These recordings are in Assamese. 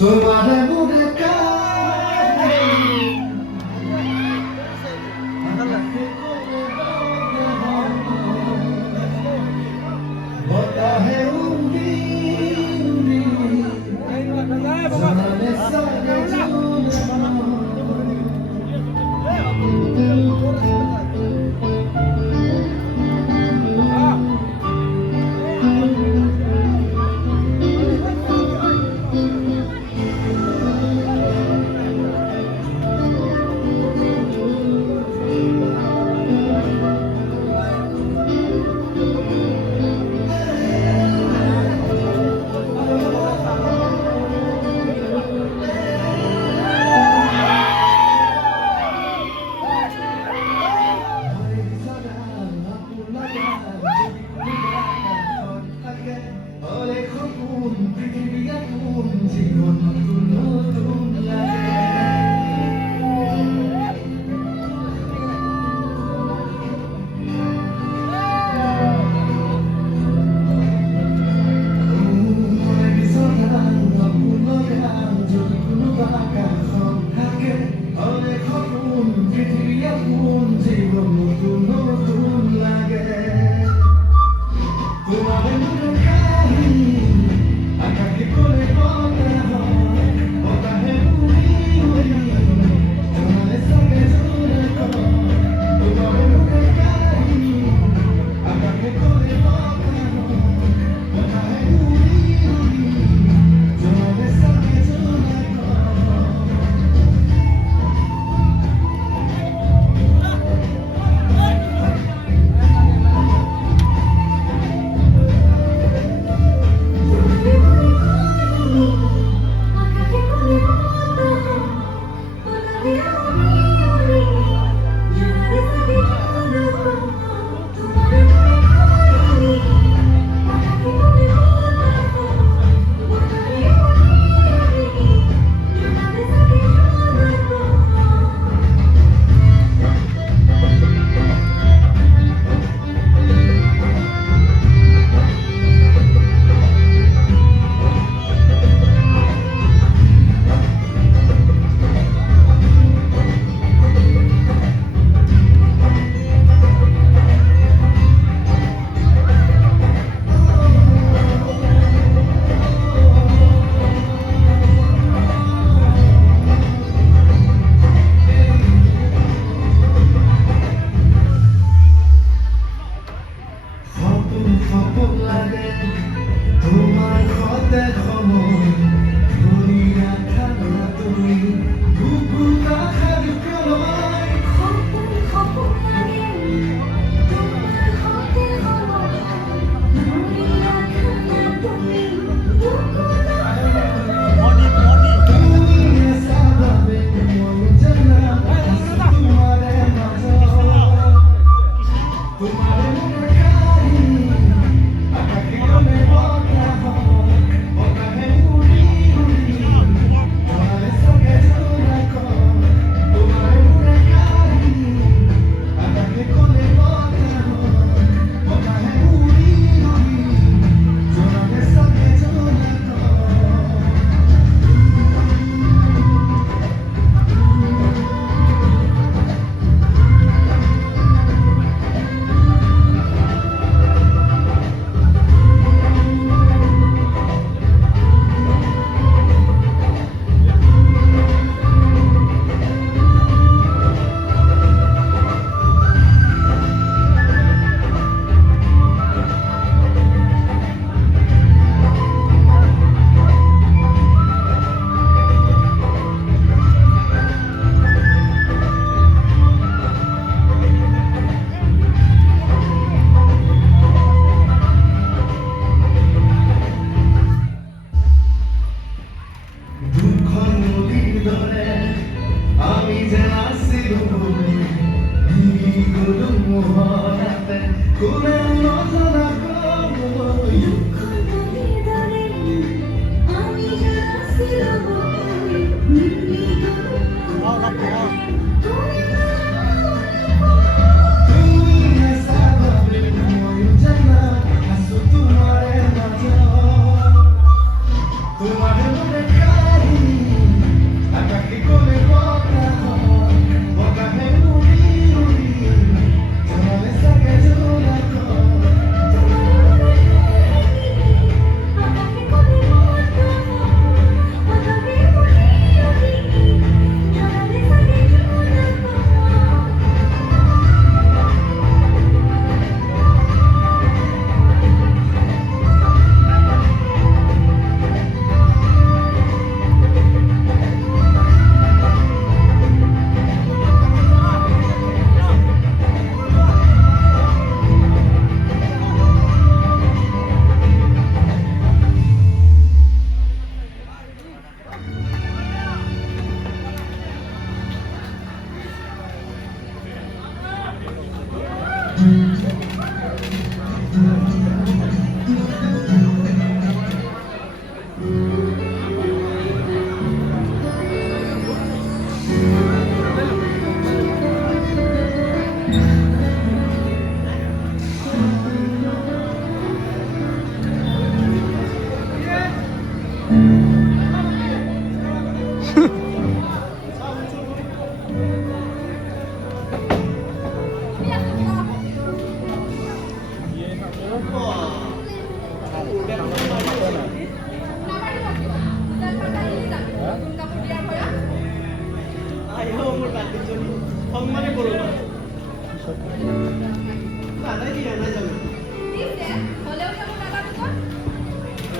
তোমাৰে মনে होता है उंगली जमाने सारे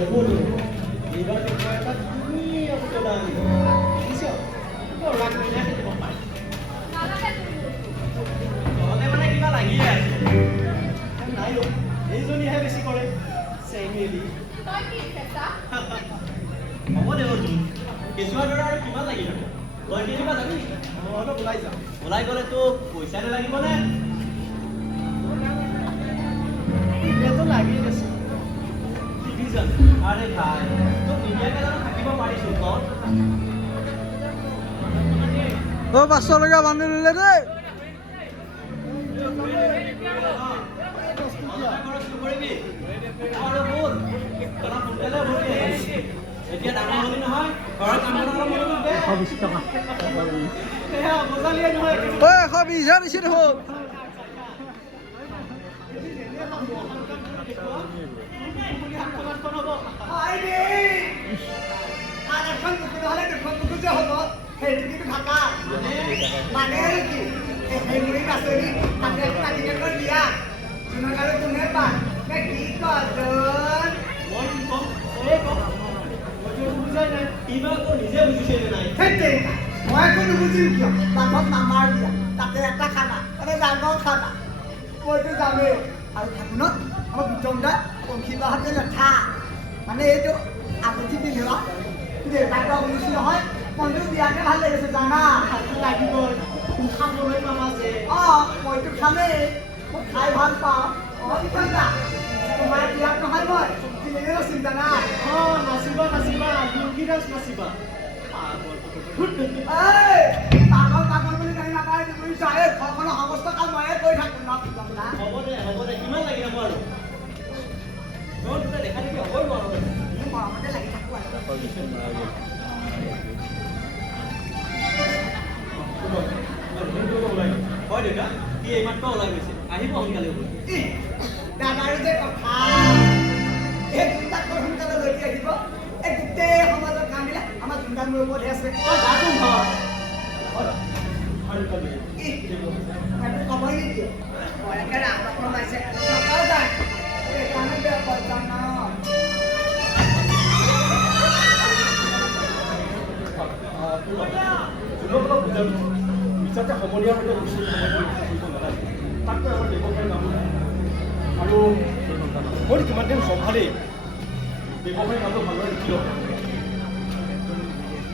এইবাৰ দেখুৱাই এটা ধুনীয়া পুতলা আনিব বুজিছ বৰ ৰাগ ধুনীয়াকৈ দিব পাৰে তহঁতে মানে কিবা লাগিয়ে আছে নাই এইজনীহে বেছি কৰে চেঙেলি হ'ব দে অৰ্জুন কেঁচুৱাৰ দৰে আৰু কিমান লাগি থাকে তই কেতিয়াবা যাবি অলপ ওলাই যাম ওলাই গ'লেতো পইচা নালাগিবনে এতিয়াতো লাগি আছে আরে ভাই তো নিদিয়াকে জানো থাকিব পাৰিছো কত ও 500 টকা বান্ধি দিলে দেই এতিয়া ডাঙৰ হলি নহয় ঘৰৰ কামৰ মনত দে 120 টকা এয়া বজালিয়ে নহয় ঐ 120 দিছে দেখোন নিজে বুজিছে নাই মই কোনো বুজিম কিয় মানুহক নামাৰ দিয়া তাতে এটা খানা মানে ডাঙৰ খানা মইতো যামেই আৰু ঠাকুৰত আমাৰ বিতংদা পংখীবাহঁতে লেঠা মানে এইটো আগঠি পিন্ধা দেউতাকৰ শুনিছোঁ নহয় মনটো বিয়াকে ভাল লাগিছে জানা লাগিবই খাবলৈ পাম আছে অঁ মইতো খামেই মই খাই ভাল পাওঁ অঁ বিতংদা তোমাৰ বিয়াত নহয় মই চিনেমেও চিন্তা নাই অঁ নাচিবা নাচিবা দুৰ্গী ডান্স নাচিবা পাগল পাগল বুলি কাহি নাপায় বুজিছা এই ঘৰখনৰ সমস্ত কাম ময়ে কৰি থাকোঁ ন বিতংদা হ'ব দে কিমান লাগি যাব আৰু তই দুটা দেখা দেখি হ'বই নোৱাৰো মৰমতে লাগি থাকোঁ আৰু হয় দেউতা সি এইমাত্ৰ ওলাই গৈছে আহিব সোনকালে দাদাৰো যে কথা এই চিন্তাত সোনকালে লৈ আহিব এই গোটেই সমাজৰ কামবিলাক আমাৰ চিন্তাৰ মোৰ ওপৰতহে আছে ক'বই নিদিয়ে মই একেবাৰে আপোনাক ওলাইছে নকওঁ যায় সেইকাৰণে বেয়া পইচা ন বিচাৰতে সমনীয়াৰ সৈতে তাতকৈ আমাৰ ব্যৱসায় নাম আৰু মই কিমান দিন চম্ভালেই ব্যৱসায়ী নামটো ভালদৰে লিখি লওঁ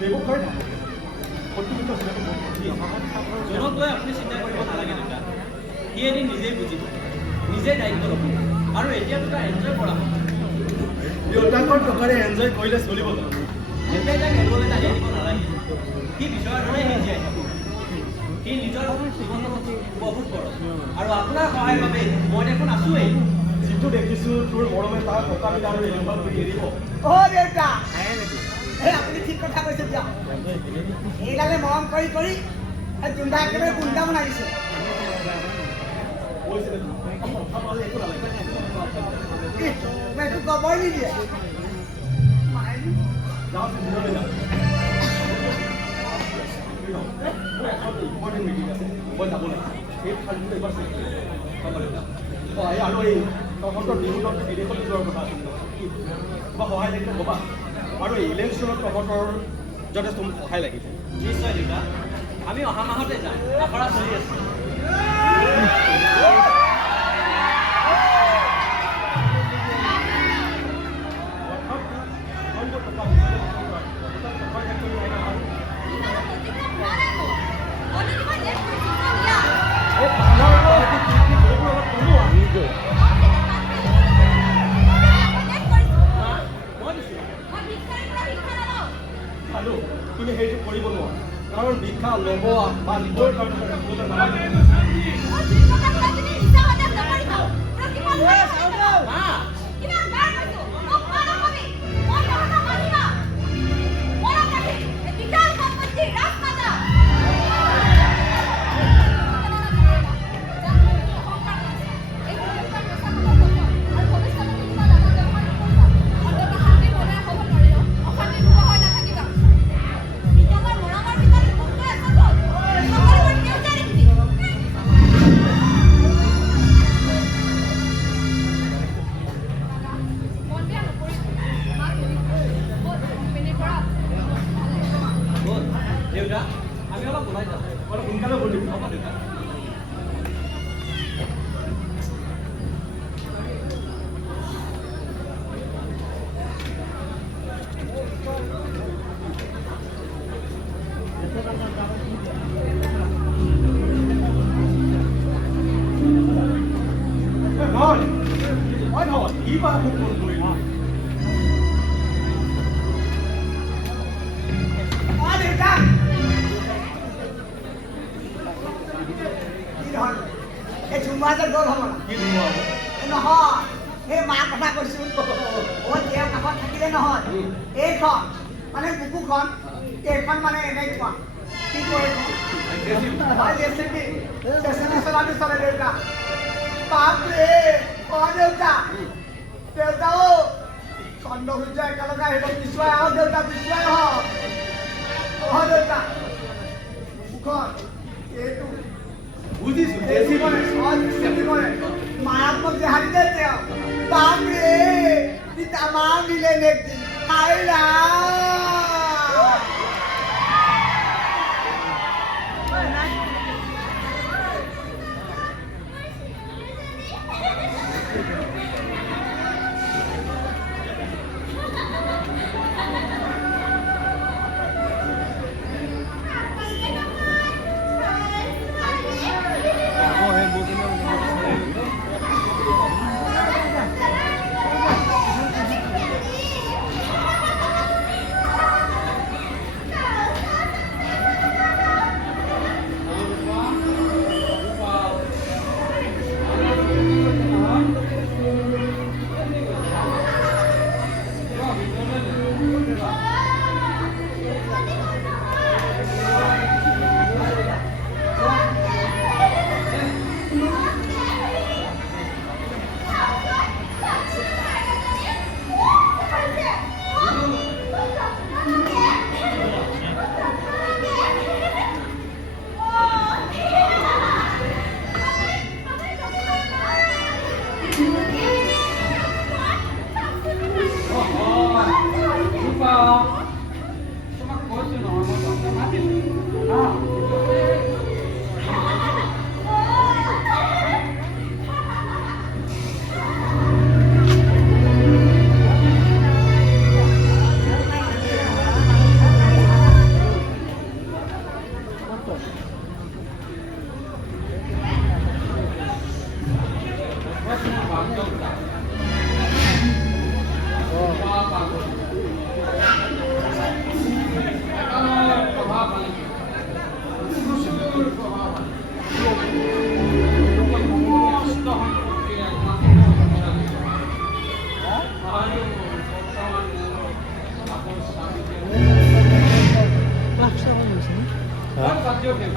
ব্যৱসায় জনক লৈ আপুনি চিন্তা কৰিব নালাগে দেউতা সি এদিন নিজেই বুজিব নিজেই দায়িত্ব ল'ব আৰু এতিয়া দুটা এনজয় কৰা দেউতাকৰ টকাৰে এনজয় কৰিলে চলিব এতিয়া তাক এনজয় দাঙি দিব নালাগে সি বিচৰাৰ দৰে সি জীয়াই থাকিব সি নিজৰ জীৱনত বহুত কৰক আৰু আপোনাৰ সহায়ৰ বাবে মই দেখোন আছোৱেই যিটো দেখিছোঁ তোৰ মৰমে তাৰ টকাবিলাক আৰু এনেকুৱা কৰি এৰিব অ' দেউতা এই আপুনি ঠিক কথা কৈছে দিয়ক এইডালে মৰম কৰি কৰি এই জোনদা একেবাৰে গুণ্ডা বনাই দিছে মই একো ক'বই নিদিয়ে মই যাব লাগিব সেই খালটো এবাৰ আৰু এই তহঁতৰ বিহুত বিদেশত যোৱাৰ কথা আছিল কিবা সহায় লাগিলে ক'বা আৰু ইলেকশ্যনত তহঁতৰ যথেষ্ট সহায় লাগিব নিশ্চয় দেউতা আমি অহা মাহতে যাম আখৰা চলি আছে তুমি সেইটো কৰিব নোৱাৰা কাৰণ ভিক্ষা ল'ব বা দিবৰ কাৰণে হয় নহয় কি বা মোক ফোন কৰিল দেউতা কি হ'ল এই ঝুমুৰা যে গ'ল হ'ব কি ধুমুহা হ'ব? নহয় সেই মাৰ কথা কৈছো তেওঁৰ কাষত থাকিলে নহয় এইখন মানে বুকুখন এইখন মানে এনেকুৱা কি কৰে জেচিবি চলাটো চলে দেউতা বাপৰে দেউতা দেউতা চন্দ্ৰ সূৰ্য একেলগে আহিব পিছুৱাই আহক দেউতা পিছুৱাই আহক দেউতা বুকুখন এইটো বুজিছো মারাত্মক জেহাদি দে তেওঁ বাপরে তামাম দিলে নেকি আইরা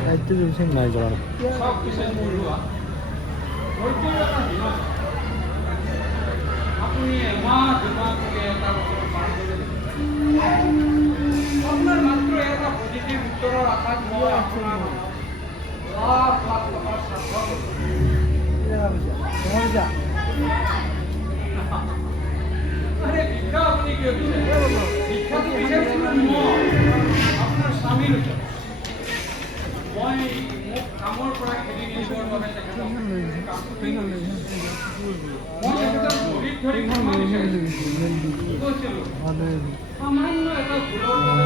দায়িত্ব দিয়েছেন নাই যাওয়ার সব কিছু মূল্যা আপনি এমাহ দুমাহ থেকে এটা বছর পার করে আপনার মাত্র এটা পজিটিভ উত্তরের আশাত মই আপনার লাখ লাখ টাকার সার্থক আরে ভিক্ষা আপনি কি বিচার ভিক্ষা তো বিচারছিলেন মই আপনার স্বামীর মই মোক কামৰ পৰা খেদি নিবৰ বাবে তেখেতক মই তেখেতক ভৰিত ধৰি ক্ষমা বিচাৰিছোঁ কৈছিলোঁ সামান্য এটা ভুলৰ বাবে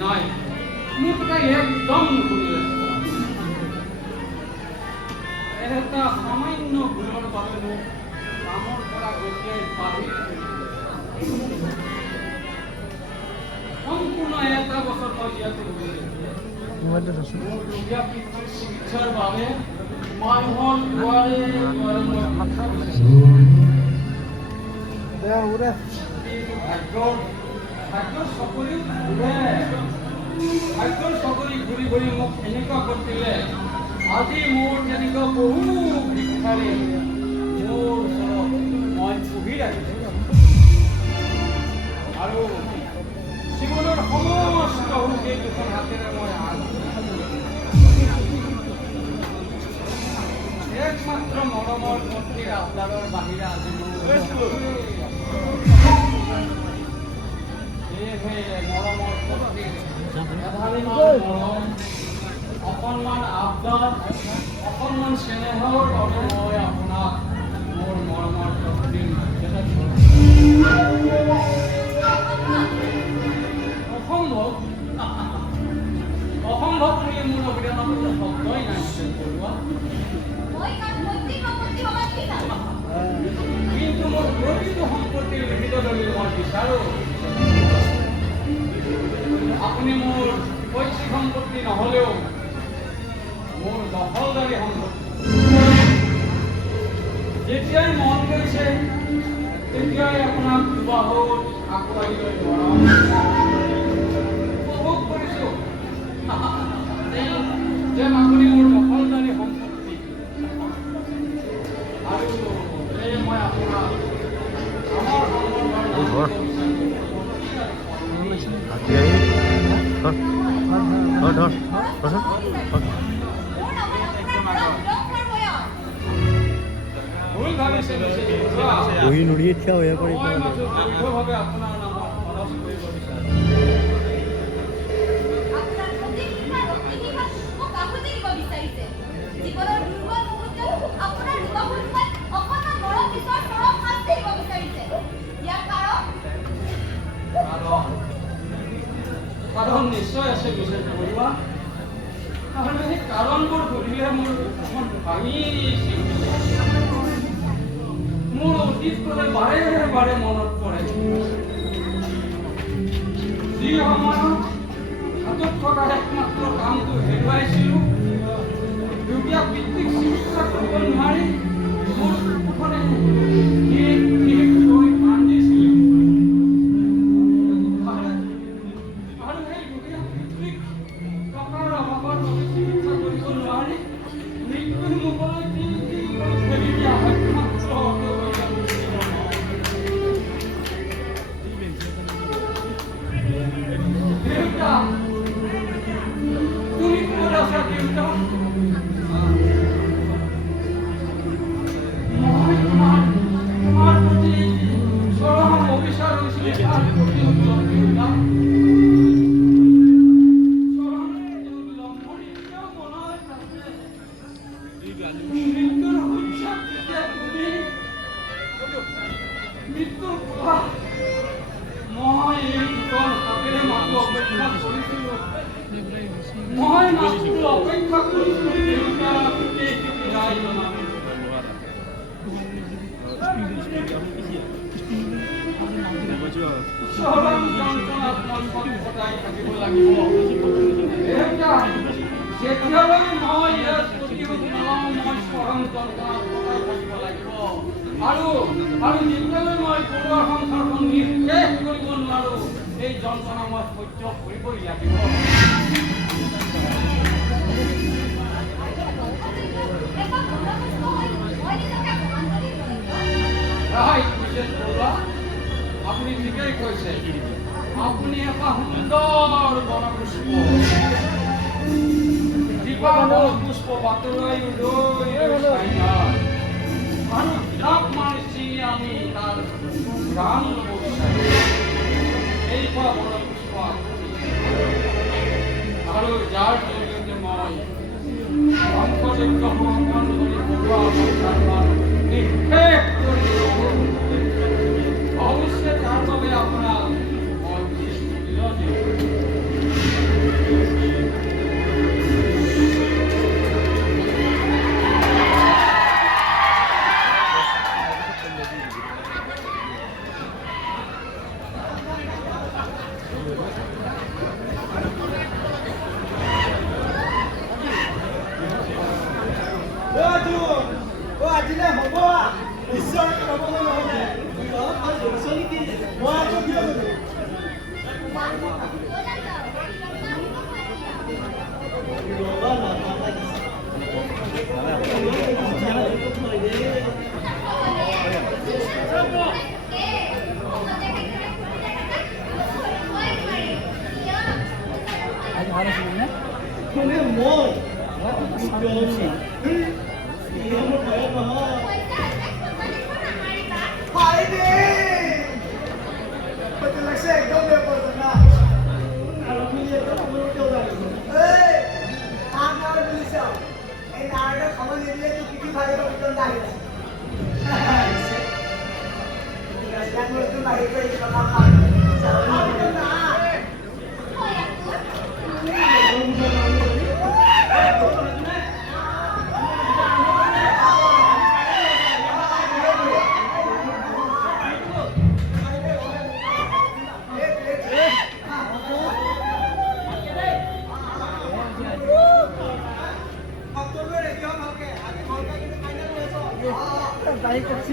নাই মোৰ কথা একদম নুশুনিলে এটা সামান্য ভুলৰ বাবে মোক কামৰ পৰা গতিয়াই বাহিৰ সম্পূৰ্ণ এটা বছৰ মই জীয়াটো মোৰ ৰোগীয়া পিতৃৰ চিকিৎসাৰ বাবে মানুহৰ দুৱাৰে দুৱাৰে মই ভাগ্যৰ চকৰি ঘূৰি ঘূৰি মোক এনেকুৱা কৰিলে আজি মোৰ তেনেকুৱা বহু ভিক্ষাৰী মোৰ ওচৰত মই পুহি ৰাখিছোঁ আৰু জীৱনৰ সমস্ত সুখ এই দুখন হাতেৰে মই একমাত্ৰ মৰমৰ পত্নীৰ আবদাৰৰ বাহিৰে আজি মোৰ মৰমৰ পত্নীৰ মৰম অকণমান আবদাৰ অকণমান স্নেহৰ বাবে মই আপোনাক মোৰ মৰমৰ পত্নীৰ অসম্ভৱ বুলি মোৰ অভিধানত শব্দই নাই কৰোৱা আৰু আপুনি মোৰ শৈক্ষিক সম্পত্তি নহ'লেও মোৰ দখলদাৰী সম্পত্তি। যেতিয়াই মন গৈছে তেতিয়াই আপোনাক দুবাহুত আঁকোৱালি লৈ মৰম উপভোগ কৰিছোঁ যেন আপুনি মোৰ দখলদাৰী সম্পত্তি। আৰু সেয়ে মই আপোনাক আমাৰ সম্বন্ধৰ হাতী আহি ধৰ ধৰ ভুল ভাবিছে বহি নদীয়ে থিয় হৈ মই মাথো বৈধভাৱে আপোনাৰ নামত খৰচ কৰিব বিচাৰোঁ। আপোনাৰ প্ৰতিশিক্ষাৰ অগ্নিশিখাত মোক আহুতি দিব বিচাৰিছে। জীৱনৰ দুৰ্বল মুহূৰ্তত আপোনাৰ দুবাহুত অকণমান মৰম বিচৰাৰ চৰম শাস্তি দিব বিচাৰিছে। ইয়াৰ কাৰণ নিশ্চয় আছে বিশেষ বৰুৱা। আৰু সেই কাৰণবোৰ সুধিলে মোৰ মন ভাঙি মোৰ অতীতলৈ বাৰে বাৰে মনত পৰে। যি সময়ত হাতত থকা একমাত্ৰ কামটো হেৰুৱাইছিলোঁ, দুখীয়া পিতৃক চিকিৎসা কৰিব নোৱাৰি মোৰ চকুখনে কান্দিছিলোঁ। আৰু সেই দুখীয়া পিতৃক টকাৰ অভাৱৰ বাবে চিকিৎসা কৰিব নোৱাৰি মৃত্যুৰ মুখলৈ ঠেলি দিয়া একমাত্ৰ দেউতা, তুমি ক'ত আছা দেউতা? মই তোমাৰ প্ৰতি চৰম অবিচাৰ হৈছিলে তাৰ প্ৰতি উত্তৰ দেউতা। মৃত্যুৰ শয্যাত যেতিয়া তুমি মৃত্যুৰ পৰা মই এই দুখন হাতেৰে মাথো অপেক্ষা কৰিছিলোঁ। মই মাথো অপেক্ষা কৰিছিলোঁ দেউতা গোটেই বিদায় জনাম। চৰম যন্ত্ৰণাত মই সদায় থাকিব লাগিব। দেউতা, যেতিয়ালৈ মই ইয়াৰ প্ৰতিশোধ নলওঁ মই চৰম যন্ত্ৰণাত সদায় থাকিব লাগিব। আৰু যেতিয়ালৈ মই পৰুৱাৰ সংসাৰখন নিঃশেষ কৰিব নোৱাৰো এই যন্ত্ৰণা মই সহ্য কৰিবই লাগিব। আপুনি ঠিকেই কৈছে। আপুনি এটা সুন্দৰ বনপুষ্প, জীৱা বনপুষ্প বাতৰাই উদয় আৰু জাপ মাৰিছি আমি তাৰ প্ৰাণ ল'ব বিচাৰোঁ। এই বনপুষ্প আৰু যাৰ জৰিয়তে মই ধ্বংসযজ্ঞ সমাপন কৰি পৰুৱা সংসাৰখন নিঃশেষ কৰি অৱশ্যে তাৰ বাবে আপোনাক মই বিৰতি আজিলে হ'ব ঈশ্বৰ ক'বলৈ নহ'লে মই আকৌ কিয় গ'লো কোনে মই বাড়ি করছি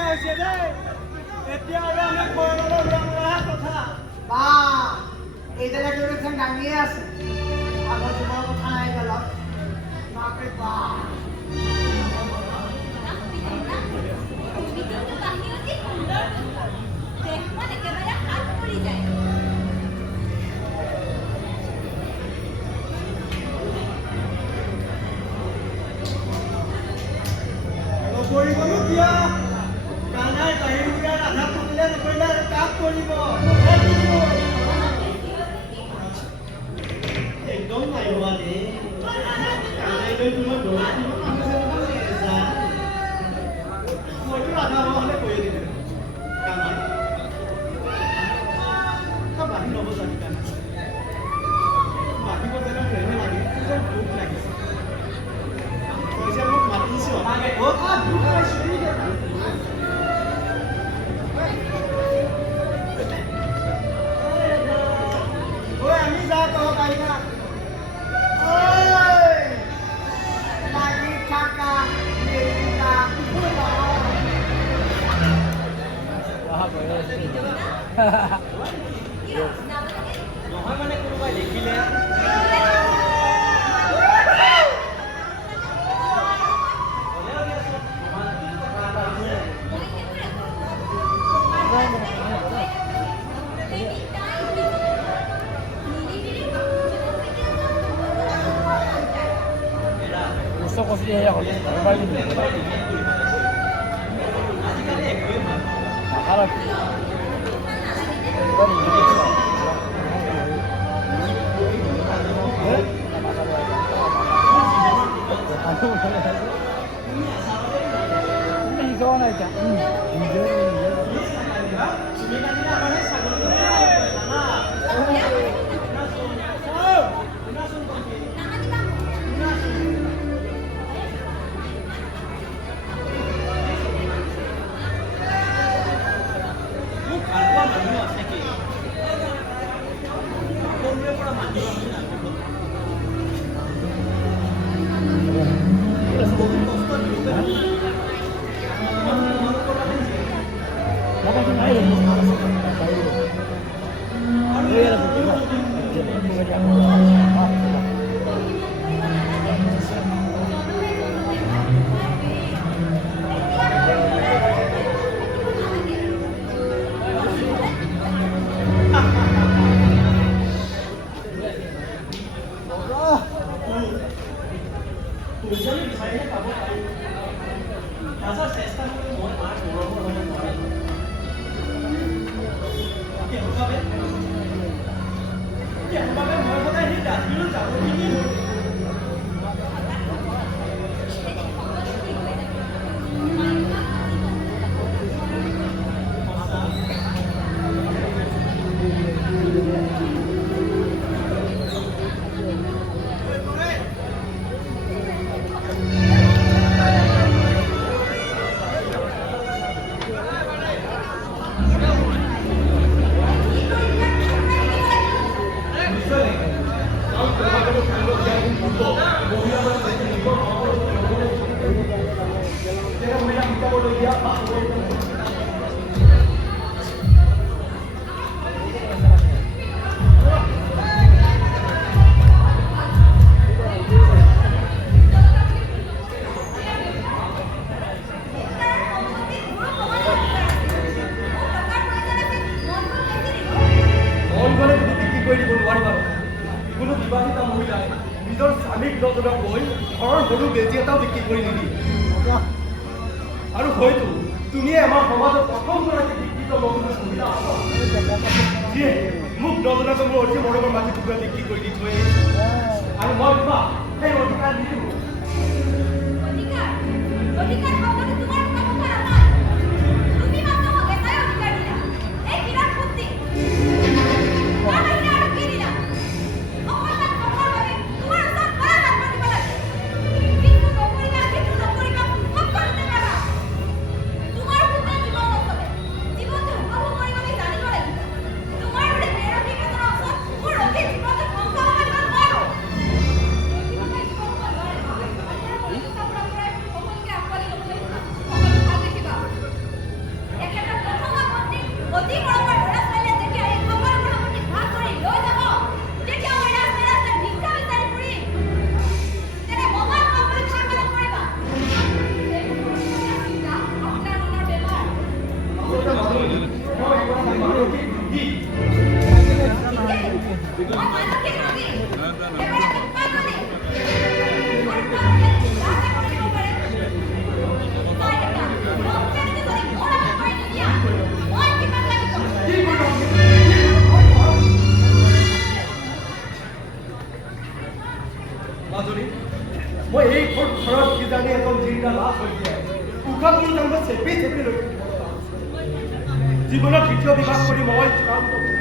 অসুবিধা হৈছে দেই এতিয়া আৰু আমি কৰণলৈ ওলাবলগা কথা বা এইডালে কেৱল দাঙিয়ে আছে আগৰ যুগৰ কথা নাই গলত বাপৰে বাপ কৰিবনো কিয় কানাই বাহিৰ উৰাৰ আধা কৰিলে নকৰিলে আৰু কাক কৰিব একদম নাই হোৱা দেই কানাইলৈ তোমাৰ দৌৰা মইতো ৰাধা হোৱা হ'লে কৈয়ে দিলোঁ কানাই বাঢ়ি ল'ব জানি কানাই বাঢ়িব যেনে প্ৰেমে লাগে যেন দুখ লাগিছে কৈছে মোক মাতিছো অহাগে ক'ত আমি যা তহঁত আহিবা লাগি থাকা নহয় মানে কোনোবাই দেখিলে মাজনী মই এই ঘৰত কিজানি এখন জিন্দা লাভ হৈ যায় উশাহ কৰি তাৰমানে চেপি চেপি লৈ জীৱনত দ্বিতীয় বিবাহ কৰি মই চূড়ান্ত মই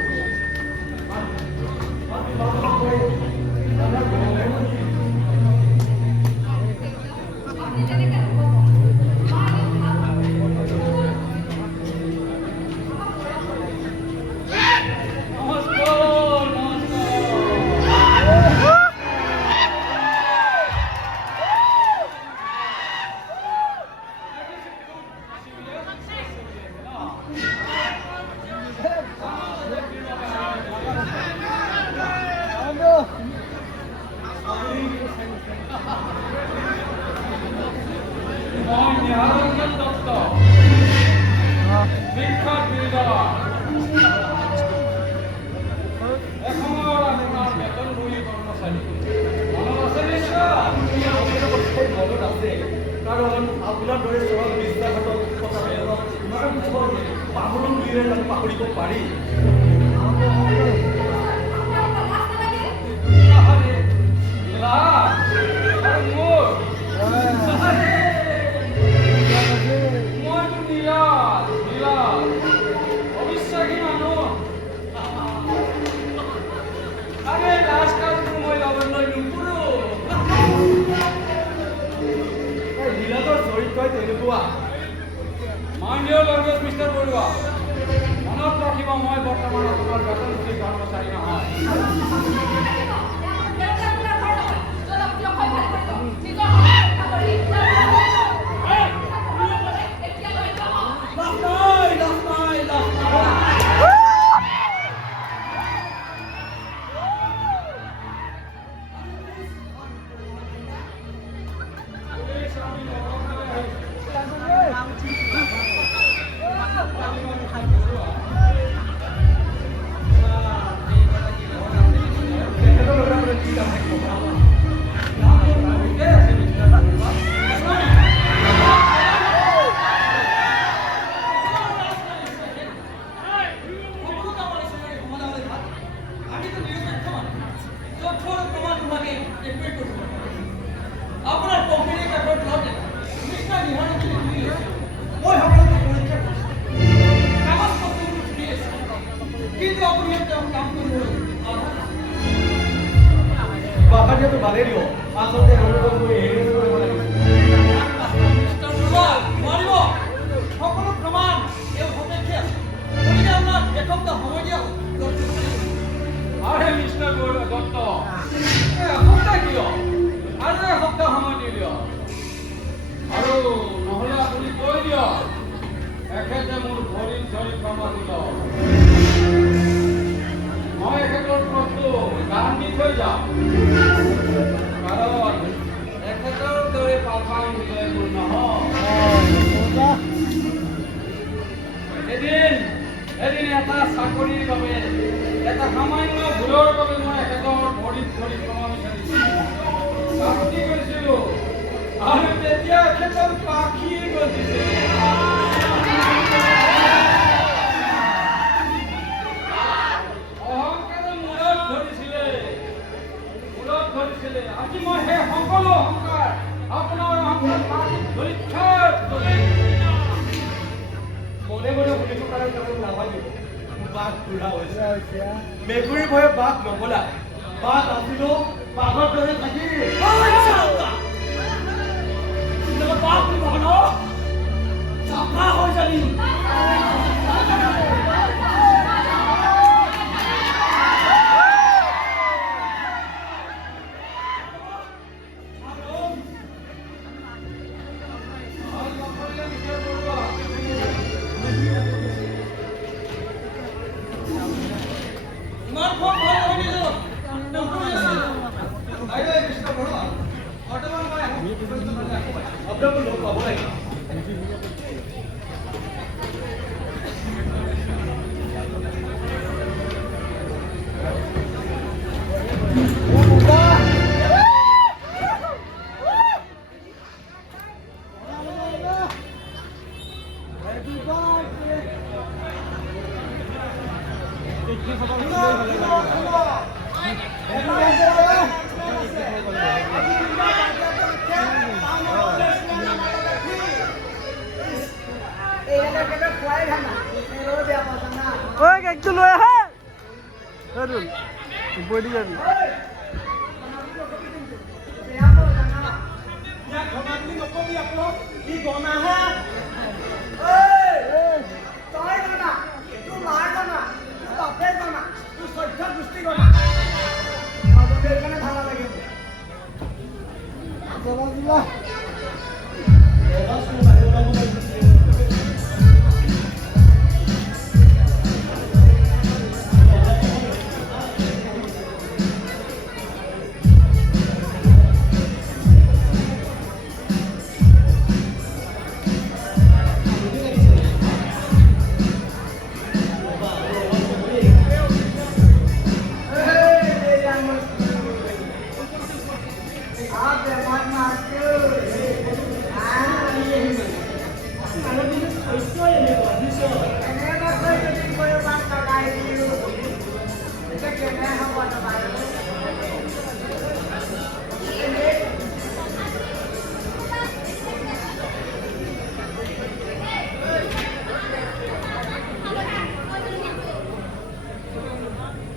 নিহাৰঞ্জন দত্ত বিখ্যাত বিল্ডাৰ এসময়ৰ আপোনাৰ বেতনভোগী কৰ্মচাৰী মনত আছে নিশ্চয় মনত আছে কাৰণ আপোনাৰ দৰে চৰল বিশ্বাসত ইমান পাহৰণ দিলে তাক পাহৰিব পাৰি লীলাজৰ চৰিত্ৰই তেনেকুৱা মাননীয় লৰ্ড মিষ্টাৰ বৰুৱা মনত ৰাখিব মই বৰ্তমান আপোনাৰ বেতনভোগী কৰ্মচাৰী নহয় বাহাদিয়াটো বাদেই দিয়ক আচলতে অনুভৱ কৰি হেৰি কৰিব লাগিব সকলো প্ৰমাণ এই সপক্ষে আছে গতিকে আপোনাক এসপ্তাহ সময় দিয়া আৰে মিষ্টাৰ দত্ত এসপ্তাহ কিয় আৰু এসপ্তাহ সময় দি দিয়ক আৰু নহ'লে আপুনি কৈ দিয়ক এখেতে মোৰ ভৰিত ধৰি ক্ষমা দিব মই এখেতৰ প্ৰশ্ন গান দি থৈ যাম কাৰণ এখেতৰ দৰে পালপাং দিলে মোৰ নহয় এদিন এটা চাকৰিৰ বাবে এটা সামান্য ভুলৰ বাবে মই এখেতৰ ভৰিত ধৰি ক্ষমা বিচাৰিছিলোঁ চাকৰি কৰিছিলোঁ আৰু তেতিয়া এখেতৰ পাখি গজিছে আজি মই সেই সকলো অহংকাৰ আপোনাৰ অহংকাৰ পৰীক্ষাত মনে মনে শুনিছো কাৰণ তাৰমানে নাভাবিব বাঘ বুঢ়া হৈছে মেকুৰীৰ ভয়ে বাঘ নগলা বাঘ আছিলো বাঘৰ দৰে থাকি বাঘ ন চাফা হৈ যাবি আপোনালোকৰ লগ পাব লাগিব ঐ কেকটো লৈ আহে ওপৰেদি যাবি নকবি আকৌ ই গনাহে তই জানা তোৰ মাৰ জানা তোৰ বাপে জানা তোৰ চৈধ্য গোষ্ঠী জানা সেইকাৰণে ভাল লাগে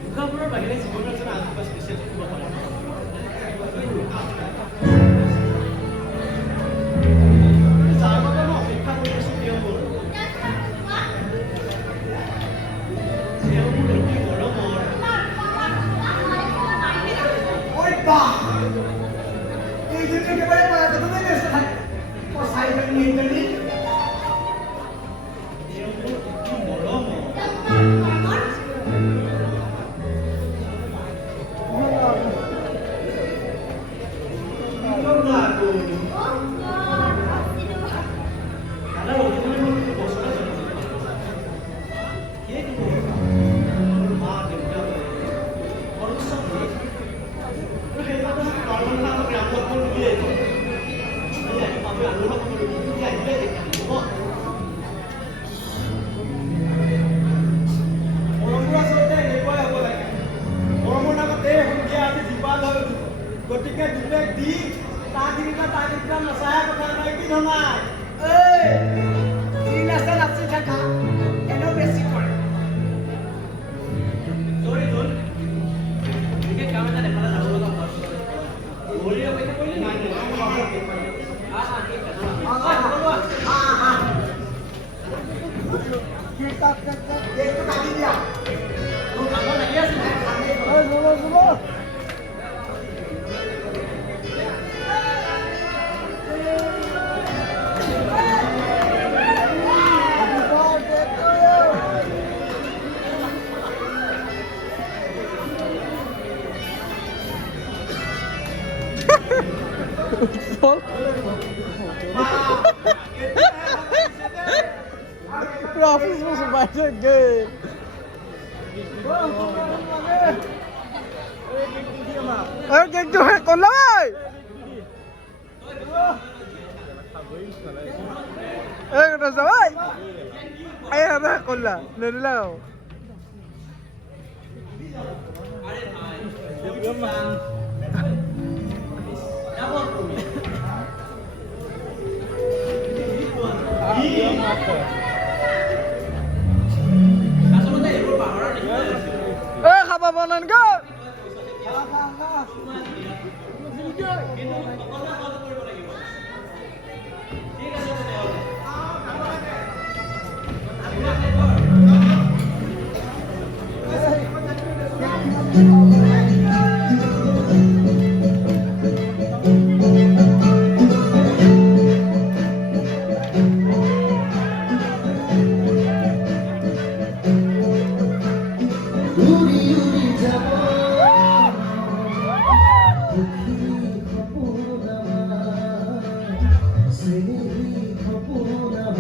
মুখাবোৰৰ বাহিৰে জীৱনৰ এজন আনন্দৰ স্পেচিয়েল থাকিব পাৰে যাৰ বাবে মই অপেক্ষা কৰি আছোঁ তেওঁবোৰ অতি গৰমৰ ঐ বাহ এই যে একেবাৰে পড়াতে তুমি ব্যস্ত থাকে ও সাইকেল নিয়ে গেলি তেওঁবোৰ অতি মৰমৰ গতিকে দুপেক দি তাক নচাহে কথা নাই কি ধমাই দিন আছে নাচি থাকা এনেও বেছি কৰে চৰি হ'ল বিশেষ কাম এটা দেখালে যাব লগা হয় ভৰিৰে অপেক্ষা কৰিলে নাই এইটো কাটি দিয়া মোৰ ভাগৰ লাগি আছিলে Profis was weiter gehen. কেকটো কলা এই কথা যাবাই এই হবে কলা নেদিলাও খাবা বনান গো Seni kapına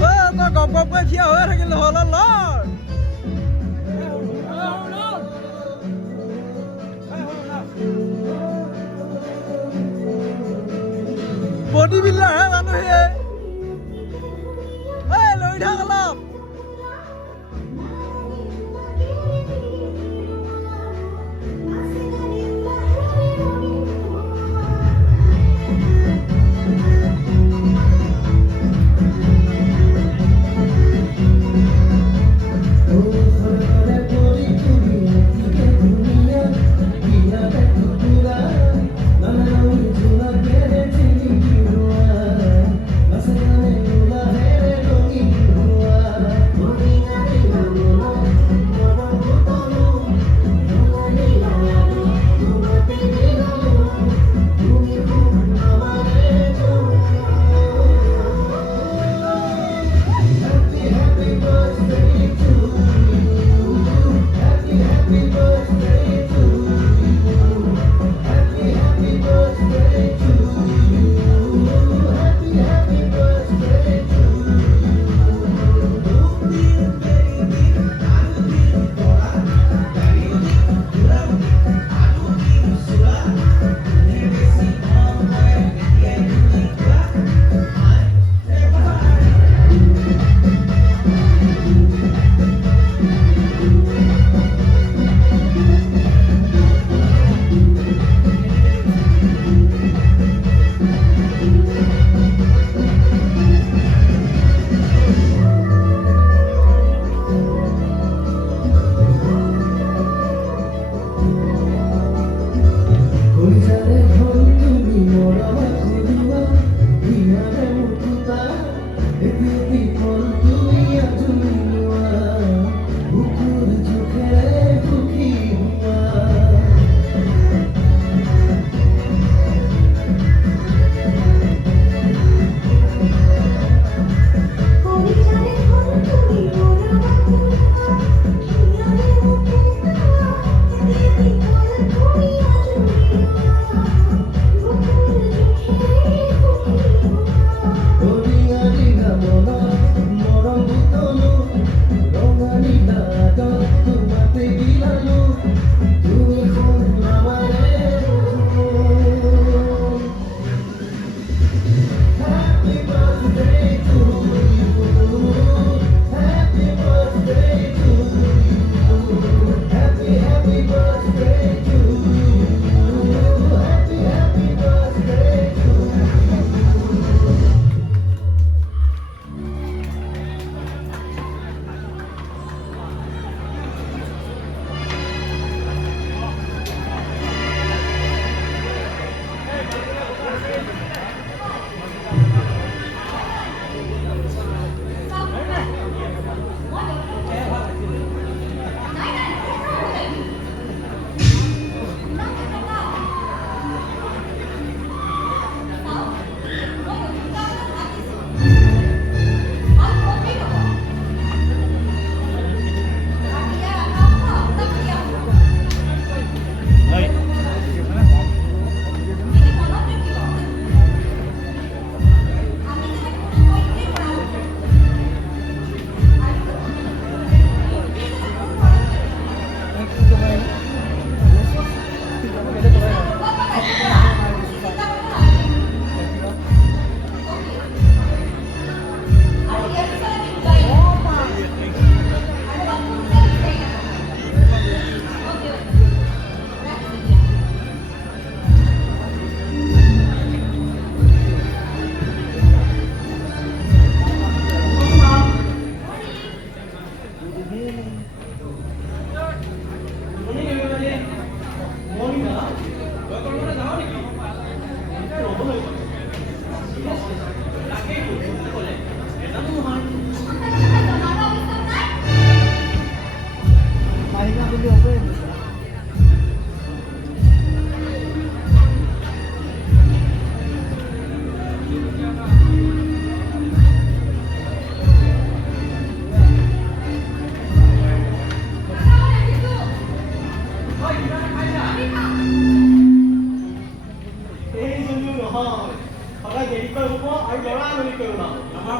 তই গপ গপকৈ থিয় হৈ থাকিলে হ'ল লৰ বডি বিল্ডাৰহে মানুহে লৈ থাক অলপ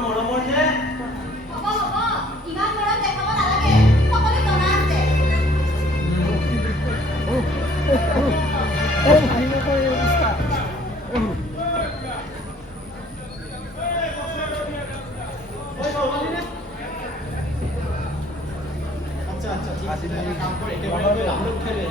মৰমৰ যে হ'ব হ'ব ইমান মৰম দেখাব নালাগে সকলো জনা আছে আচ্ছা আচ্ছা ঠিক আছে কাম কৰে একেবাৰে ৰাহুল খেলে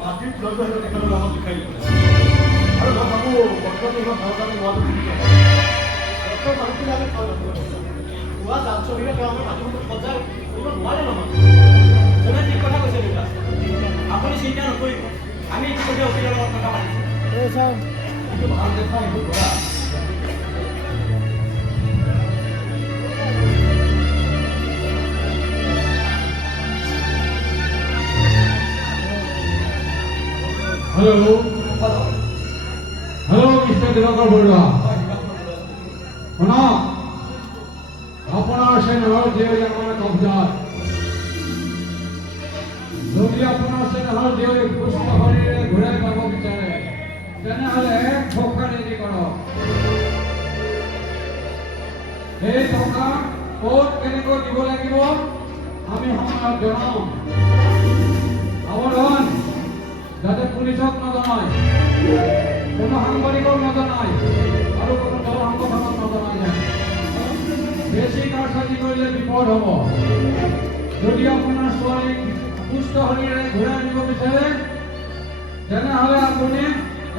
মাটিত লগ তেখেতৰ নামত লিখাই দিব আৰু মই ভাবোঁ বৰ্তমান এইখন ভাৰতৰ লোৱাটো মানুহখিনি আমি খোৱা যাওঁচহিলে তেওঁ আমাৰ মাটিসমূহ সজাই কৰিব নোৱাৰে নহয় যোনে ঠিক কথা কৈছে দেউতা আপুনি চিন্তা নকৰিব আমি ইতিমধ্যে অফিচৰ লগত কথা পাতিছোঁ কিন্তু ভাল দেখা এইটো কৰা Hello. Hello, Mr. Diwakar Borda. শুনক আপোনাৰ চেনেলৰ জীয়ৰী আমাৰ কব্জাত যদি আপোনাৰ চেনেলৰ জীয়ৰী সুস্থ শৰীৰে ঘূৰাই পাব বিচাৰে তেনেহ'লে টকা ৰেডি কৰক এই টকা ক'ত কেনেকৈ দিব লাগিব আমি সময়ত জনাম সাৱধান যাতে পুলিচক নজনায় কোনো সাংবাদিকক নজনায় আৰু কোনো দল সংগঠনক নজনায় বেছি কাৰচাজি কৰিলে বিপদ হ'ব যদি আপোনাৰ ছোৱালীক সুস্থ শৰীৰে ঘূৰাই আনিব বিচাৰে তেনেহ'লে আপুনি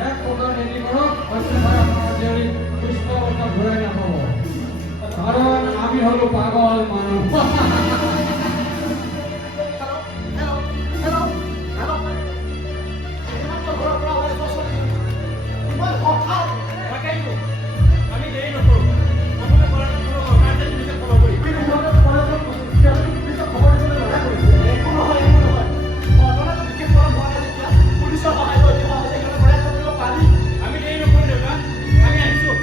1 টকা ৰেডি কৰক অন্যথা আপোনাৰ জীয়ৰীক সুস্থ অৱস্থাত ঘূৰাই নাপাব কাৰণ আমি হ'লো পাগল মানুহ আমি দেৰি নকৰোঁ প্ৰথমে কৰাটো চৰকাৰ যে পুলিচে খবৰ কৰি আমি দেৰি নকৰোঁ দেউতা আমি আহিছোঁ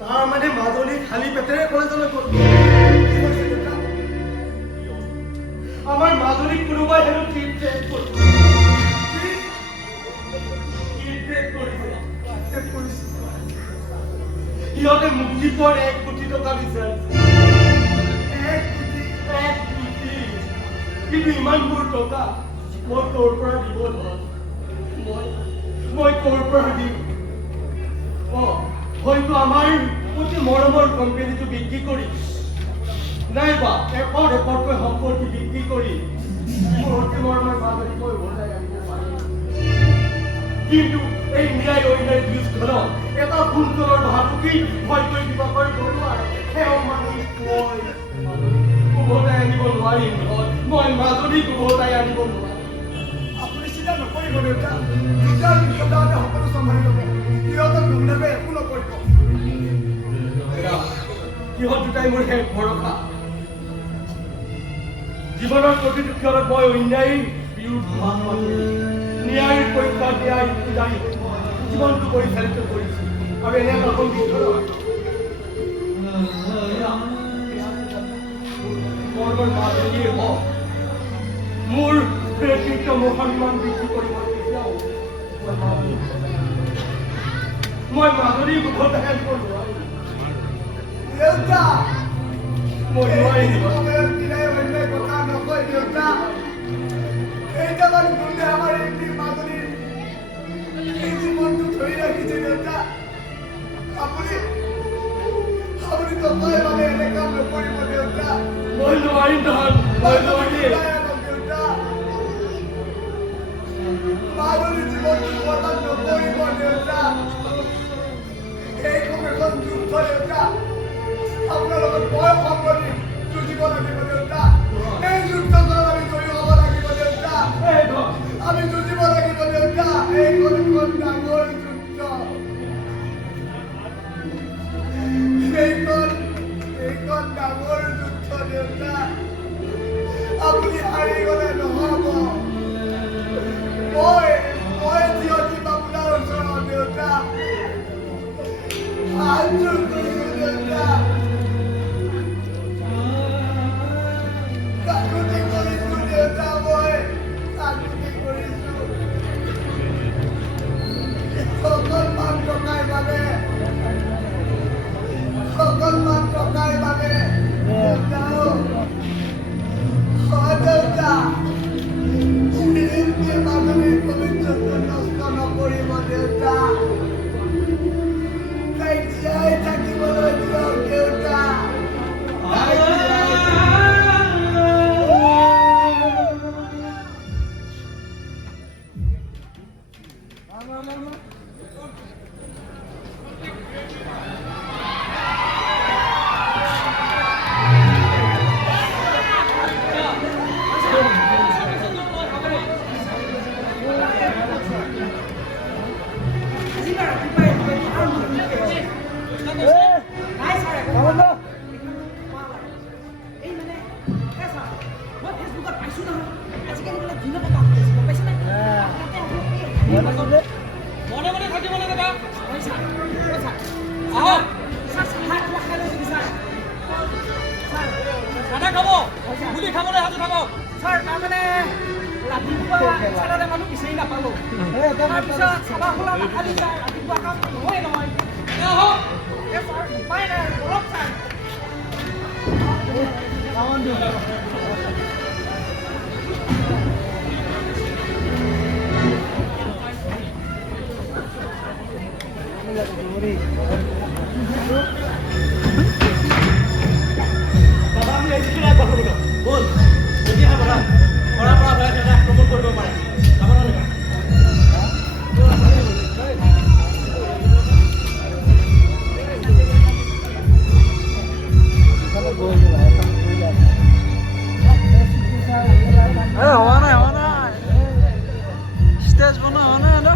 তাৰ মানে মাজনী খালী পেটেৰে কলেজলৈ গ'ল আমাৰ মাজনীক কোনোবাই হেনো কিডনেপ কৰিছে সিহঁতে মুক্তি পোৱাৰ 1 কোটি টকা বিচাৰিছে 1 কোটি কিন্তু ইমানবোৰ টকা মই ক'ৰ পৰা দিব মই ক'ৰ পৰা দিম হয়তো আমাৰ অতি মৰমৰ কোম্পানীটো বিক্ৰী কৰি নাইবা এপৰকৈ সম্পত্তি বিক্ৰী কৰি মোৰ অতি মৰমৰ মাজনী মই ওলাই আনিব পাৰিম কিন্তু এই ন্যায় অন্যায় যুঁজখনত এটা ফুলকলৰ ভাবুকি হয়তো দিবাকৰ বৰুৱাই সেও মানুহ উভতাই আনিব নোৱাৰিম মই মাজনীক উভতাই আনিব নোৱাৰিম আপুনি চিন্তা নকৰিব দেউতা দুটা বিপদতে সকলো চম্ভালি ল'ব সিহঁতক গুমনাবে একো নকৰিব সিহঁত দুটাই মোৰ শেষ ভৰসা জীৱনৰ প্ৰতিটো ক্ষণত মই অন্যায়ৰ বিৰুদ্ধে মাত মাতি ন্যায়ৰ পৰীক্ষা ন্যায় পূজাৰী জীৱনটো পৰিচালিত কৰিছোঁ আৰু এনে এখন কৰ্মৰ মাজেদিয়ে হওক মোৰ ব্যক্তিত্ব মোৰ সন্মান বৃদ্ধি কৰিব কেতিয়াও মই মাজনী উভতাই আনিব নোৱাৰিম দেউতা মই নোৱাৰিম দিব। সময়ত বিদায় অন্য কথা নকয় দেউতা কেইটামান গুণে আমাৰ এই মাজনীৰ এই জীৱনটো ধৰি ৰাখিছে দেউতা আপুনি টকাই মানে এনে কাম নকৰিব দেউতা মই নোৱাৰিম নহয়, মই নোৱাৰিম। দেউতা মাজনীৰ জীৱনটো বৰ্বাদ নকৰিব দেউতা এইখন এখন যুদ্ধ দেউতা আপোনাৰ লগত বয় সম্পত্তি যুঁজিব লাগিব দেউতা এই যুদ্ধখনত আমি জয়ী হ'ব লাগিব দেউতা আমি যুঁজিব লাগিব দেউতা এইখন এখন ডাঙৰ যুদ্ধ এইখন ডাঙৰ যুদ্ধ দেউতা আপুনি হাৰি গ'লে নহ'ব মই থিয় দিম আপোনাৰ ওচৰত দেউতা হাতযোৰ কৰিছোঁ দেউতা কাকুতি কৰিছোঁ দেউতা মই কাকুতি কৰিছোঁ অকণমান টকাৰ বাবে দেউতা দেউতা মাজুলীৰ পবিত্ৰতা নষ্ট নকৰিব দেউতা তাই জীয়াই থাকিবলৈ দিয়ক দেউতা ব'ল তেতিয়াহে বঢ়া পৰা ভয় এটা আক্ৰমণ কৰিব পাৰে সাৱধানে হোৱা নাই ষ্টেজ বনোৱা হোৱা নাই ন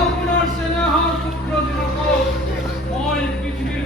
আপোনাৰ চেনেহৰ পুত্ৰ দিনক মই পৃথিৱীৰ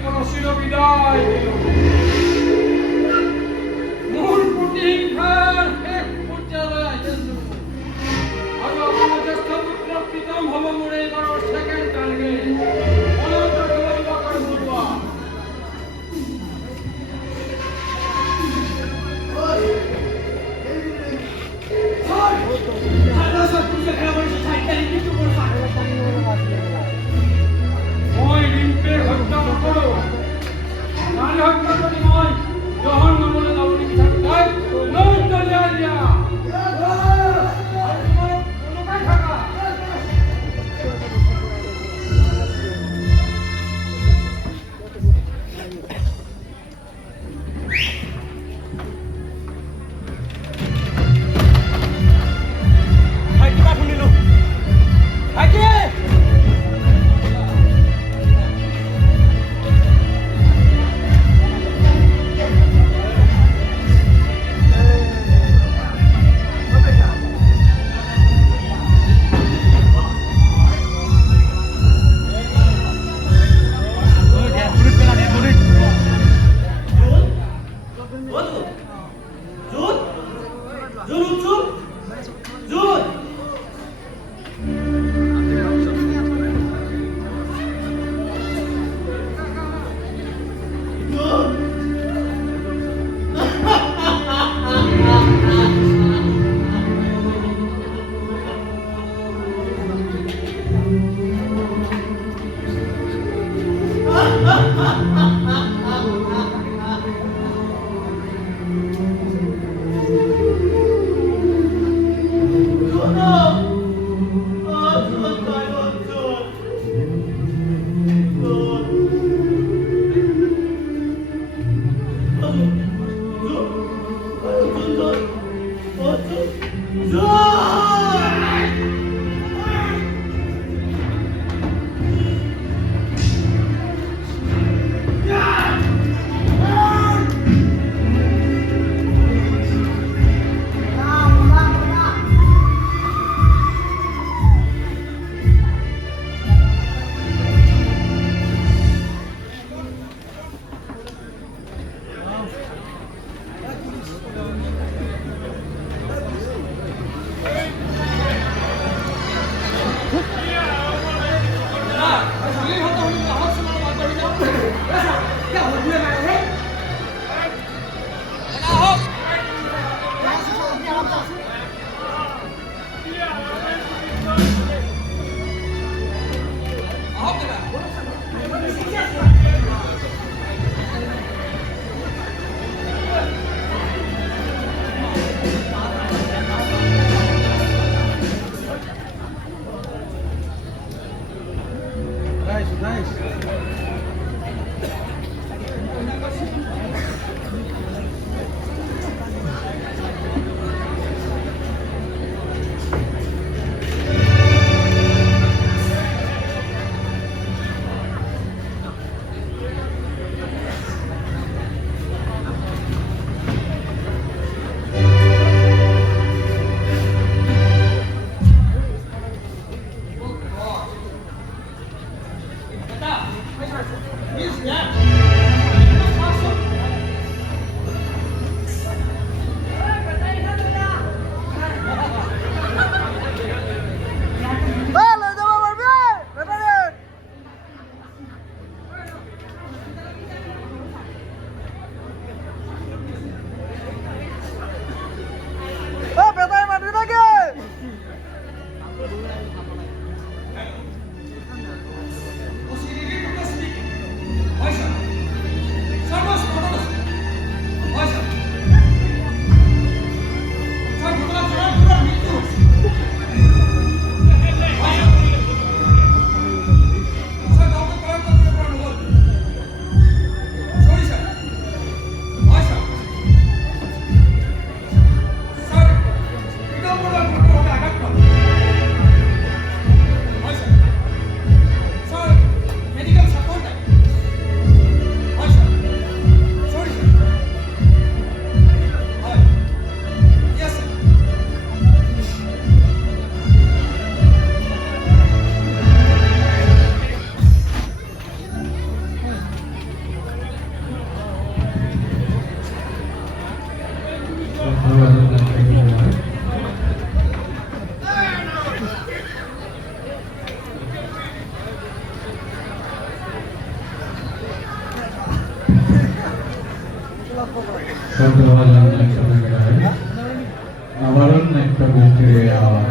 নবাৰণ নাট্য গোষ্ঠীৰ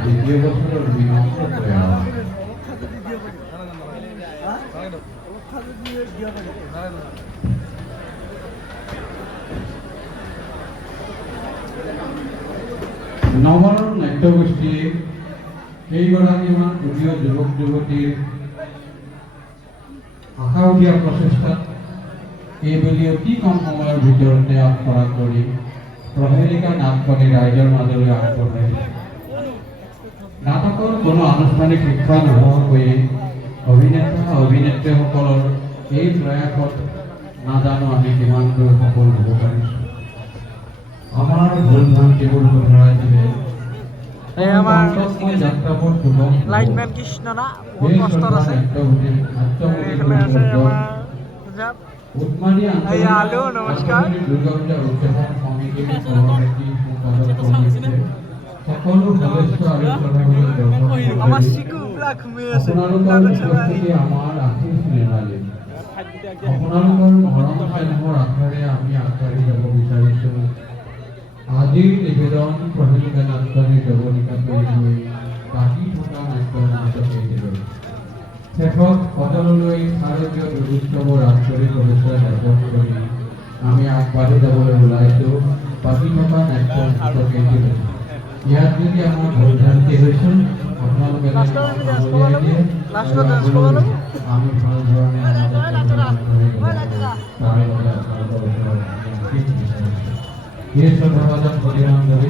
দ্বিতীয় বছৰেৰ বিনম্ৰ প্ৰয়াস নবাৰণ নাট্য গোষ্ঠীৰ কেইগৰাকীমান উদীয় যুৱক যুৱতীৰ আশা উদীয়া প্ৰচেষ্টাত এইবুলি অতি কম সময়ৰ ভিতৰতে আগবঢ়া কৰি প্ৰহেলিকা নাটখনি ৰাইজৰ মাজলৈ আগবঢ়াইছে। নাটকৰ কোনো আনুষ্ঠানিক শিক্ষা নোহোৱাকৈয়ে অভিনেতা অভিনেত্ৰীসকলৰ এই প্ৰয়াসত নাজানো আমি কিমান দূৰ সফল হ'ব পাৰিছোঁ। আমাৰ ভুল ভ্ৰান্তিবোৰ শুধৰাই দিলে যাত্ৰাপথ সুগম লাইটম্যান কৃষ্ণ না বহুত কষ্টত আছে এখানে আছে আমাৰ পঞ্জাব আলো নমস্কাৰ দুৰ্গা পূজা উদযাপন সমিতিৰ সভাপতি সম্পাদক কমিটিৰ সকলো সদস্য আৰু সভাপতি আমাৰ চিকু পুৰা ঘুমিয়ে আছে আপোনালোকৰ উপস্থিতি আমাৰ আশীষ নেৰালে। আপোনালোকৰ মৰম স্নেহৰ আশাৰে আমি আগবাঢ়ি যাব বিচাৰিছোঁ। আজিৰ নিবেদন প্ৰহেলিকা নাট্যৰ জৱনিকা কৰিবলৈ বাকী থকা নাট্যৰ মাজত একেদৰে শেষত সদনলৈ শাৰদীয় দুৰ্গোৎসৱৰ আন্তৰিক শুভেচ্ছা জ্ঞাপন কৰি আমি আগবাঢ়ি যাবলৈ ওলাইছোঁ বাকী থকা নাট্য কেইটি ইয়াত যদি আমাৰ ভুলভ্ৰান্তি হৈছিল আপোনালোকে উলিয়াই দিয়ে আমি ভাল ধৰণে তাৰ বাবে আপোনালোকৰ ওচৰত এই শ্ৰদ্ধাভাজন প্ৰতিদান কৰি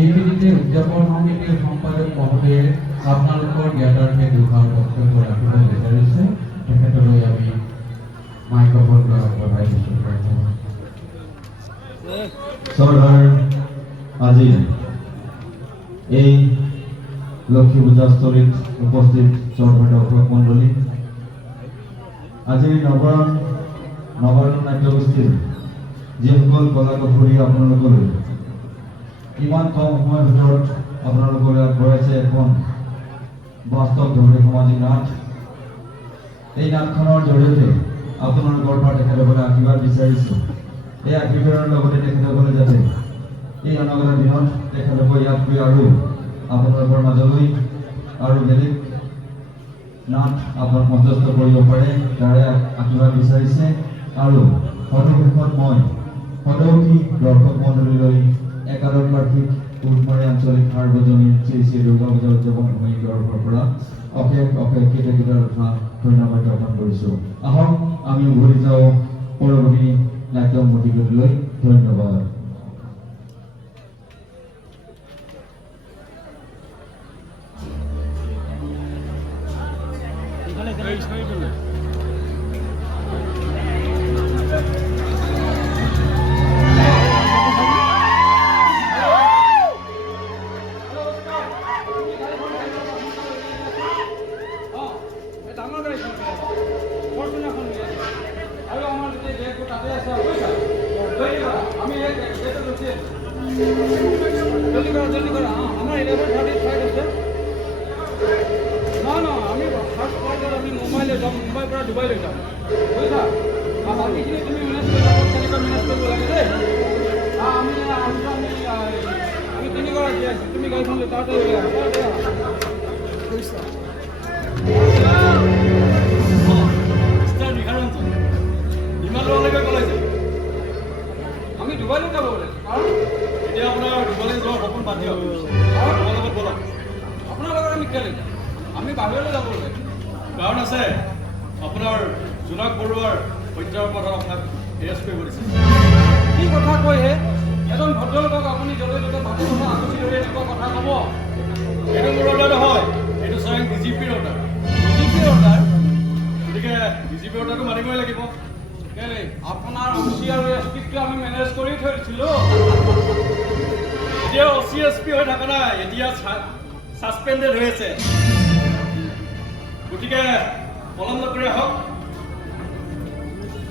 এইখিনিতে উদযাপন সমিতিৰ সম্পাদক মহোদয়ে আপোনালোকৰ জ্ঞাতাৰ্থে দুষাৰ বক্তব্য ৰাখিব বিচাৰিছে তেখেতলৈ আমি মাইক্ৰফোন বঢ়াই দিছোঁ চৰকাৰ আজি এই লক্ষ্মী পূজাস্থলীত উপস্থিত চৰকাৰ দৰ্শক মণ্ডলী আজিৰ নগৰণ নাট্যগোষ্ঠীৰ যিসকল কলাকুশলী আপোনালোকলৈ ইমান কম সময়ৰ ভিতৰত আপোনালোকলৈ আগবঢ়াইছে এখন বাস্তৱ ধৰ্মী সামাজিক নাট এই নাটখনৰ জৰিয়তে আপোনালোকৰ পৰা তেখেতসকলে আশীৰ্বাদ বিচাৰিছোঁ এই আশীৰ্বাদৰ লগতে তেখেতসকলে যাতে এই অনাগত দিনত তেখেতসকল ইয়াত গৈ আৰু আপোনালোকৰ মাজলৈ আৰু বেলেগ নাট আপোনাক মঞ্চস্থ কৰিব পাৰে তাৰে আশীৰ্বাদ বিচাৰিছে আৰু সৰ্বশেষত মই সদৌকী দৰ্শক মণ্ডলীলৈ একাদশ বাৰ্ষিক উটমাৰী আঞ্চলিক সাৰ্বজনীন শ্ৰী শ্ৰী দুৰ্গা পূজা উদযাপন সমিতিৰ পৰা অশেষ কৃতজ্ঞতা তথা ধন্যবাদ জ্ঞাপন কৰিছোঁ। আহক আমি উভতি যাওঁ পৰৱৰ্তী নাট্য মতিগতিলৈ। ধন্যবাদ। আমি ডুবাইলৈ যাব বোলে এতিয়া আপোনাৰ ডুবাইলৈ যোৱাৰ সপোন বাদ দিয়ক আপোনাৰ লগত আমি কেলে আমি বাহিৰলৈ যাব বোলে কাৰণ আছে আপোনাৰ জোনাক বৰুৱাৰ হত্যাৰ ওপৰত আপোনাক এৰেষ্ট কৰিব দিছে। কি কথা কয় হে এজন ভদ্ৰলোকক আপুনি য'তে ত'তে ভাবি আগুচি ধৰি এনেকুৱা কথা ক'ব এইটো মোৰ অৰ্ডাৰ নহয়, এইটো স্বয়ং ডিজিপিৰ অৰ্ডাৰ। ডিজিপিৰ অৰ্ডাৰ গতিকে ডিজিপিৰ অৰ্ডাৰটো মানিবই লাগিব। কেলে আপোনাৰ অচি আৰু এছপিকটো আমি মেনেজ কৰি থৈ দিছিলোঁ এতিয়া অচি এছপি হৈ থকা নাই, এতিয়া ছাছপেণ্ডেড হৈ আছে। গতিকে পলম নকৰি আহক।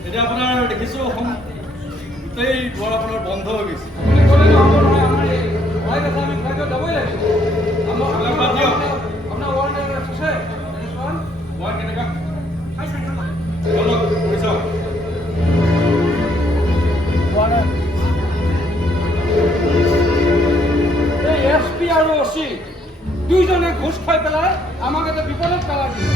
এতিয়া আপোনাৰ দেখিছোঁ গোটেই দুৱাৰ আপোনাৰ বন্ধ হৈ গৈছে। আপুনি ক'লে নহ'ব নহয় আমাৰ এই ফ্লাইট আছে আমি ফ্লাইটত যাবই লাগিব এইবিলাক বাদ দিয়ক। আপোনাৰ ৱাৰেণ্ট আছে মই কেনেকুৱা কৰি চাওক। এই এছপি আৰু অচি দুইজনে ঘোষ খাই পেলাই আমাক এটা বিপদত পেলাই দিলে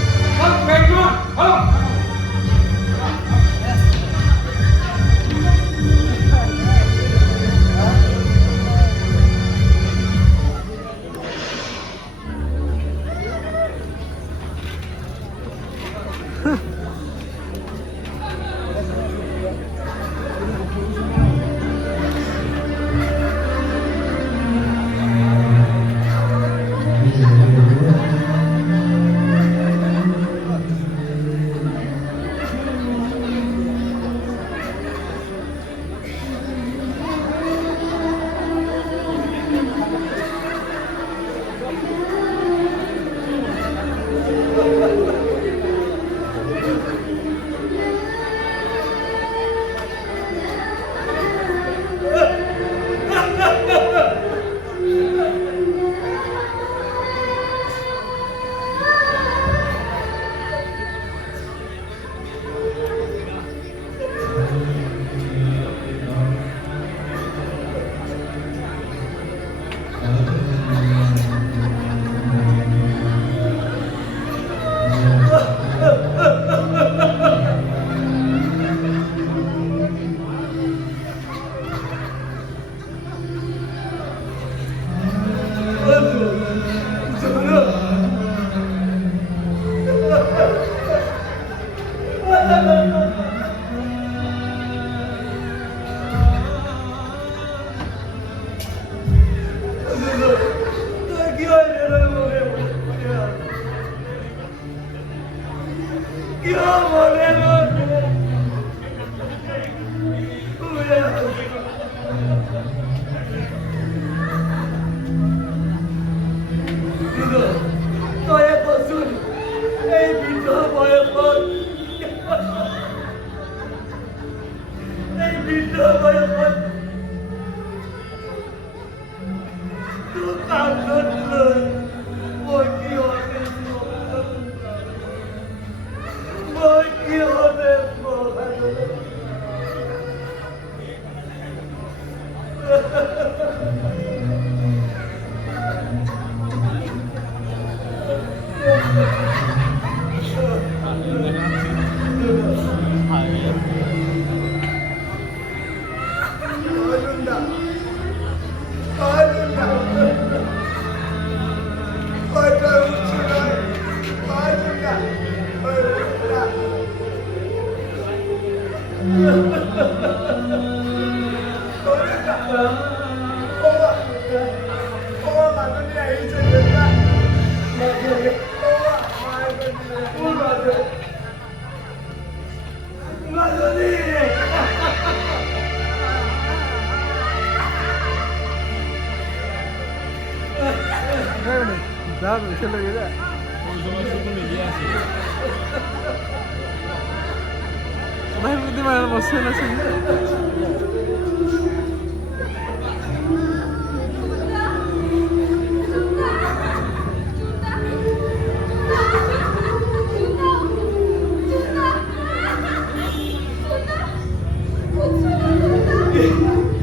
Vai demais você assim.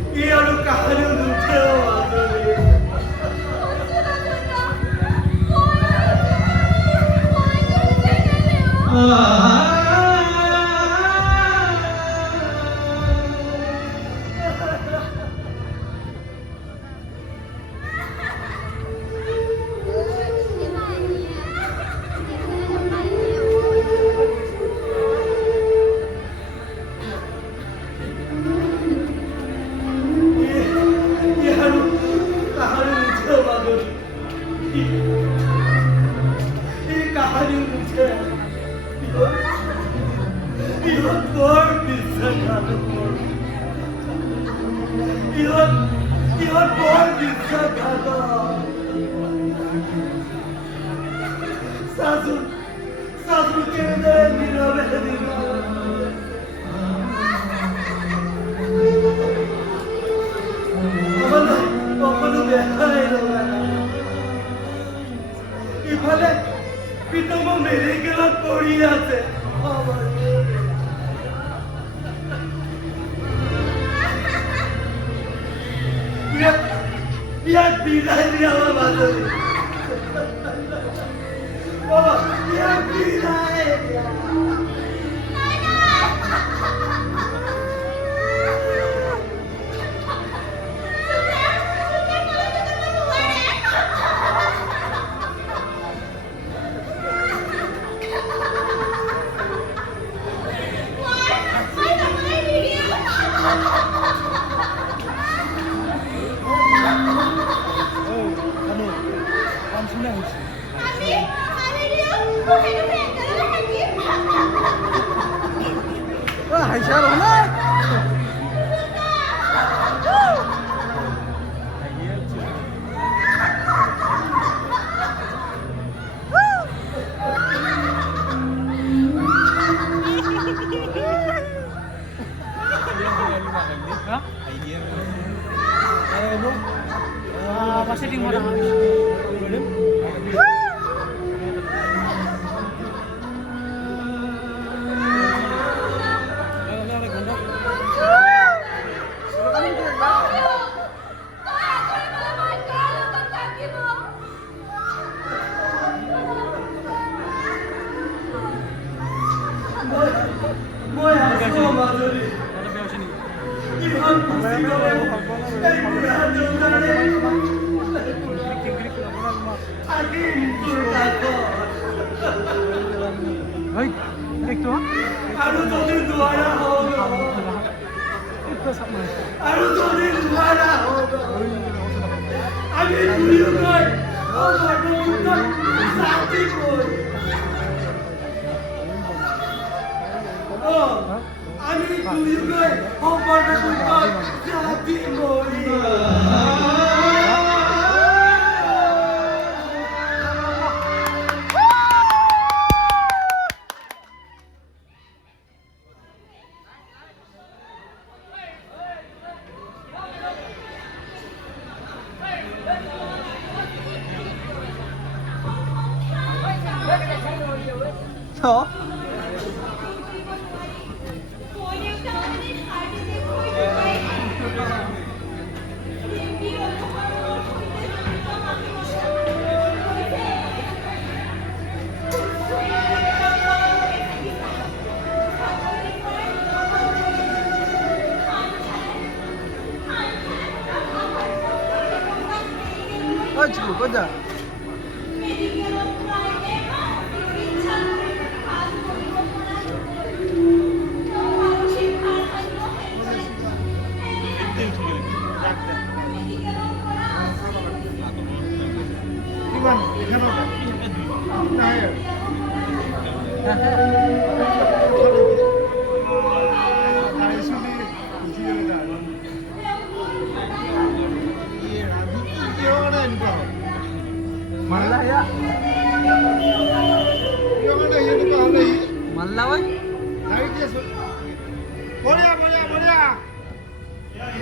ये और कहानी मुझे ইফালে পিতম মেডিকেলত পঢ়ি আছে ইয়াক বিদায় দিয়া আমার বান্ধবী ইয়াক বিদায় দিয়া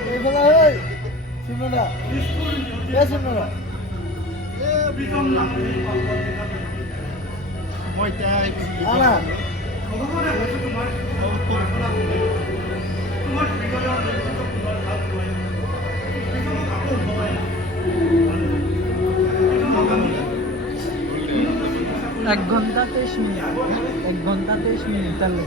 এইফালে ঐ চিমৰা চিমৰা আনা এক ঘন্টা 23 মিনিট 1 ঘন্টা 23 মিনিট তাহলে